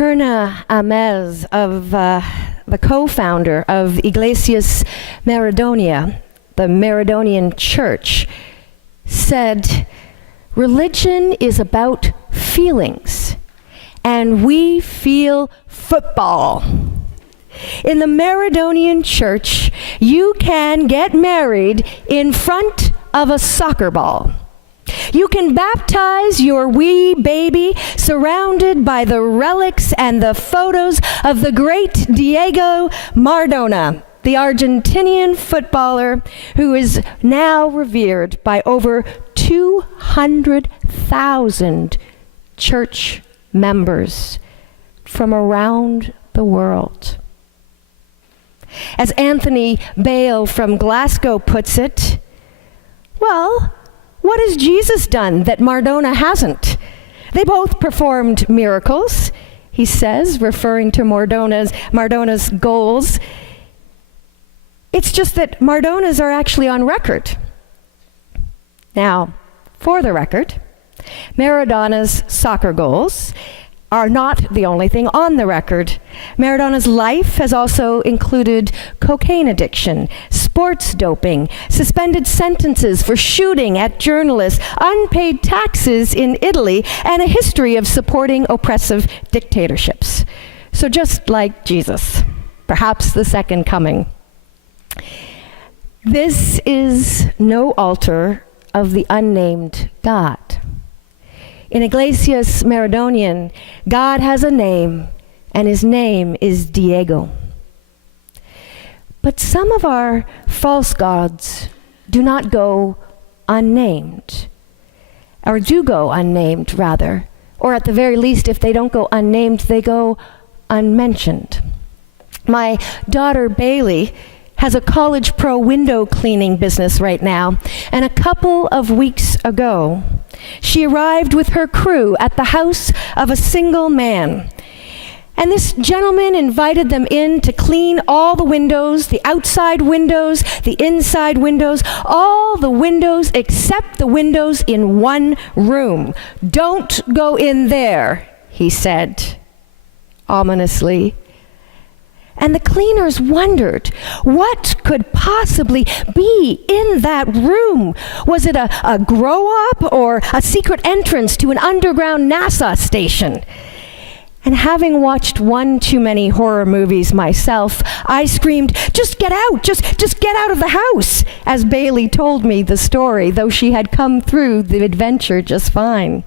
Herna Amez, of the co-founder of Iglesias Maradonia, the Maradonian church, said, "Religion is about feelings, and we feel football. In the Maradonian church, you can get married in front of a soccer ball. You can baptize your wee baby surrounded by the relics and the photos of the great Diego Maradona, the Argentinian footballer who is now revered by over 200,000 church members from around the world." As Anthony Bale from Glasgow puts it, well, what has Jesus done that Maradona hasn't? They both performed miracles, he says, referring to Maradona's goals. It's just that Maradona's are actually on record. Now, for the record, Maradona's soccer goals are not the only thing on the record. Maradona's life has also included cocaine addiction, sports doping, suspended sentences for shooting at journalists, unpaid taxes in Italy, and a history of supporting oppressive dictatorships. So just like Jesus, perhaps the second coming. This is no altar of the unnamed God. In Iglesias Maradonian, God has a name, and his name is Diego. But some of our false gods do not go unnamed, or do go unnamed, rather. Or at the very least, if they don't go unnamed, they go unmentioned. My daughter, Bailey, has a college pro window cleaning business right now, and a couple of weeks ago, she arrived with her crew at the house of a single man. And this gentleman invited them in to clean all the windows, the outside windows, the inside windows, all the windows except the windows in one room. "Don't go in there," he said, ominously. And the cleaners wondered, what could possibly be in that room? Was it a grow-up or a secret entrance to an underground NASA station? And having watched one too many horror movies myself, I screamed, "Just get out, just get out of the house," as Bailey told me the story, though she had come through the adventure just fine.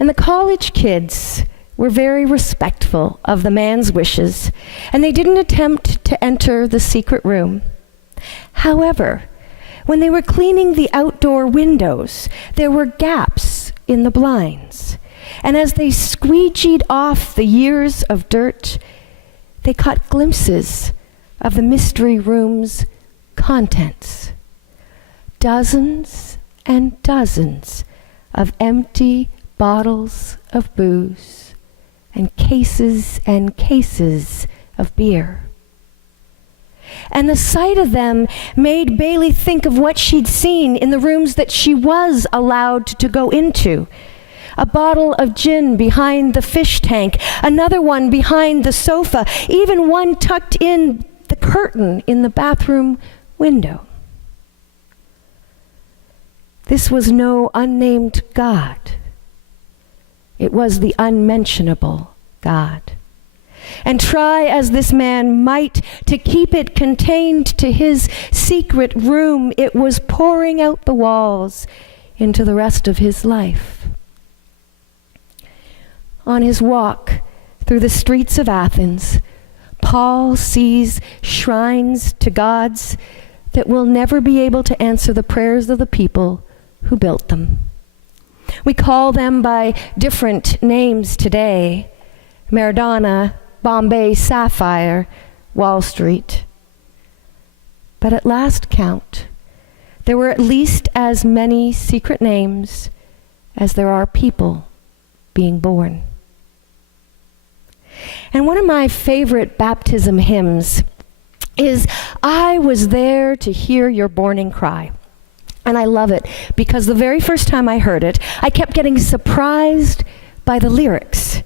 And the college kids were very respectful of the man's wishes, and they didn't attempt to enter the secret room. However, when they were cleaning the outdoor windows, there were gaps in the blinds, and as they squeegeed off the years of dirt, they caught glimpses of the mystery room's contents. Dozens and dozens of empty bottles of booze, and cases of beer. And the sight of them made Bailey think of what she'd seen in the rooms that she was allowed to go into. A bottle of gin behind the fish tank, another one behind the sofa, even one tucked in the curtain in the bathroom window. This was no unnamed God. It was the unmentionable God. And try as this man might to keep it contained to his secret room, it was pouring out the walls into the rest of his life. On his walk through the streets of Athens, Paul sees shrines to gods that will never be able to answer the prayers of the people who built them. We call them by different names today: Maradona, Bombay Sapphire, Wall Street. But at last count, there were at least as many secret names as there are people being born. And one of my favorite baptism hymns is "I was there to hear your morning cry." And I love it because the very first time I heard it, I kept getting surprised by the lyrics.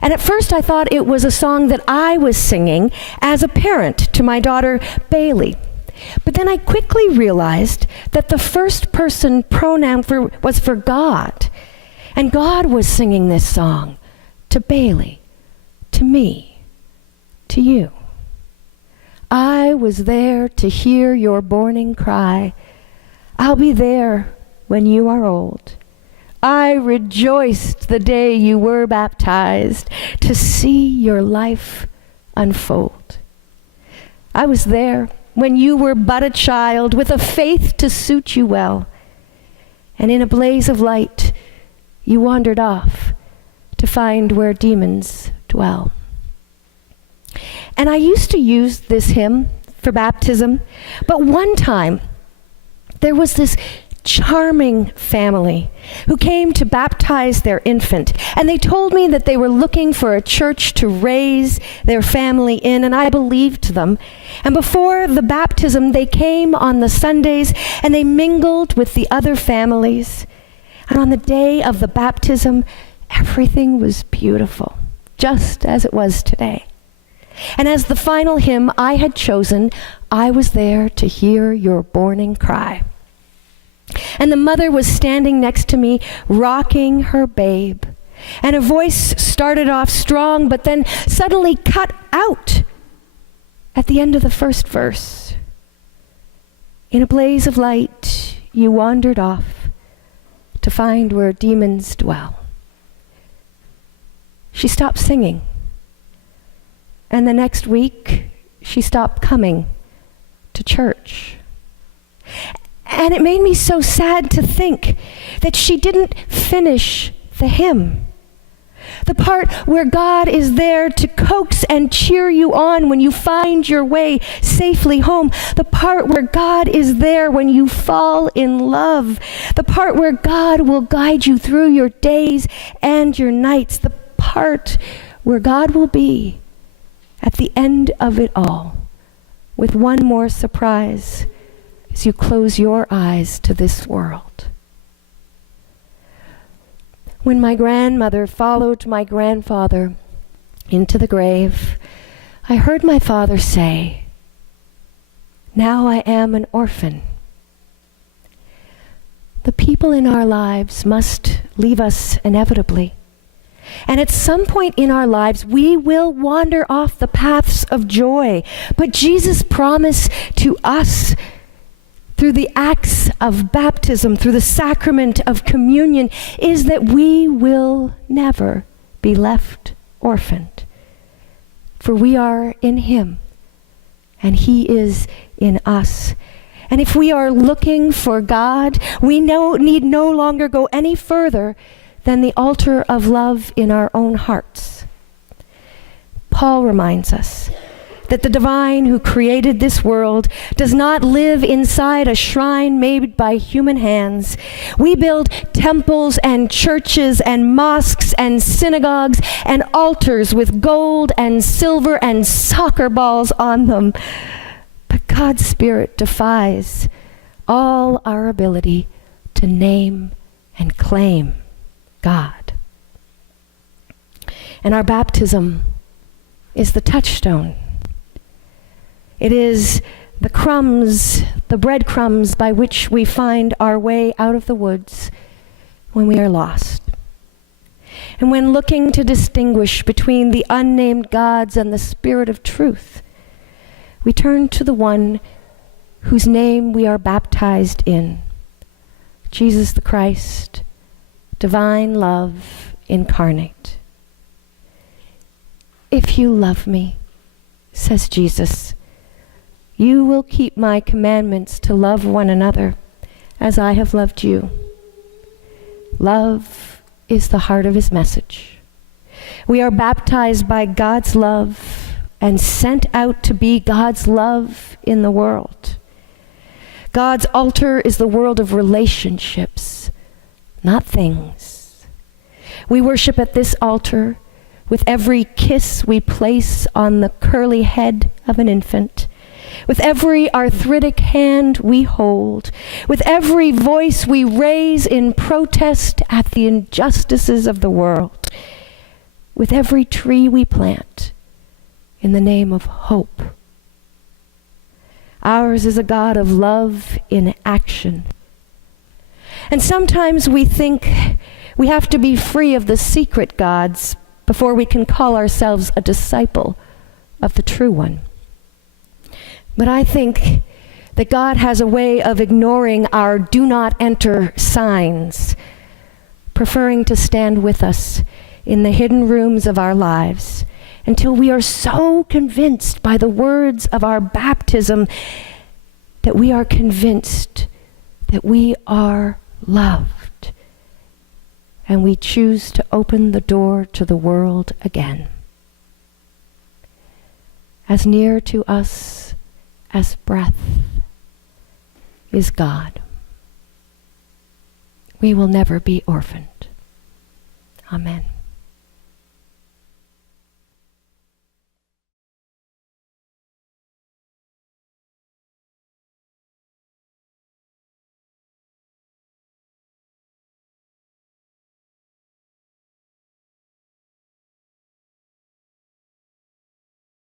And at first I thought it was a song that I was singing as a parent to my daughter Bailey. But then I quickly realized that the first person pronoun was for God. And God was singing this song to Bailey, to me, to you. I was there to hear your mourning cry. I'll be there when you are old. I rejoiced the day you were baptized to see your life unfold. I was there when you were but a child with a faith to suit you well. And in a blaze of light, you wandered off to find where demons dwell. And I used to use this hymn for baptism, but one time there was this charming family who came to baptize their infant, and they told me that they were looking for a church to raise their family in, and I believed them. And before the baptism, they came on the Sundays and they mingled with the other families. And on the day of the baptism, everything was beautiful, just as it was today. And as the final hymn I had chosen, I was there to hear your mourning cry. And the mother was standing next to me, rocking her babe. And a voice started off strong, but then suddenly cut out at the end of the first verse. In a blaze of light, you wandered off to find where demons dwell. She stopped singing. And the next week, she stopped coming to church. And it made me so sad to think that she didn't finish the hymn. The part where God is there to coax and cheer you on when you find your way safely home. The part where God is there when you fall in love. The part where God will guide you through your days and your nights. The part where God will be at the end of it all with one more surprise as you close your eyes to this world. When my grandmother followed my grandfather into the grave, I heard my father say, "Now I am an orphan." The people in our lives must leave us inevitably. And at some point in our lives, we will wander off the paths of joy. But Jesus' promise to us through the acts of baptism, through the sacrament of communion, is that we will never be left orphaned. For we are in him, and he is in us. And if we are looking for God, we need no longer go any further than the altar of love in our own hearts. Paul reminds us that the divine who created this world does not live inside a shrine made by human hands. We build temples and churches and mosques and synagogues and altars with gold and silver and soccer balls on them. But God's Spirit defies all our ability to name and claim God. And our baptism is the touchstone. It is the crumbs, the breadcrumbs by which we find our way out of the woods when we are lost. And when looking to distinguish between the unnamed gods and the Spirit of truth, we turn to the one whose name we are baptized in, Jesus the Christ, divine love incarnate. If you love me, says Jesus, you will keep my commandments to love one another as I have loved you. Love is the heart of his message. We are baptized by God's love and sent out to be God's love in the world. God's altar is the world of relationships, not things. We worship at this altar with every kiss we place on the curly head of an infant, with every arthritic hand we hold, with every voice we raise in protest at the injustices of the world. with every tree we plant in the name of hope. Ours is a God of love in action. And sometimes we think we have to be free of the secret gods before we can call ourselves a disciple of the true one. But I think that God has a way of ignoring our do not enter signs, preferring to stand with us in the hidden rooms of our lives until we are so convinced by the words of our baptism that we are convinced that we are loved, and we choose to open the door to the world again. As near to us as breath is God. We will never be orphaned. Amen.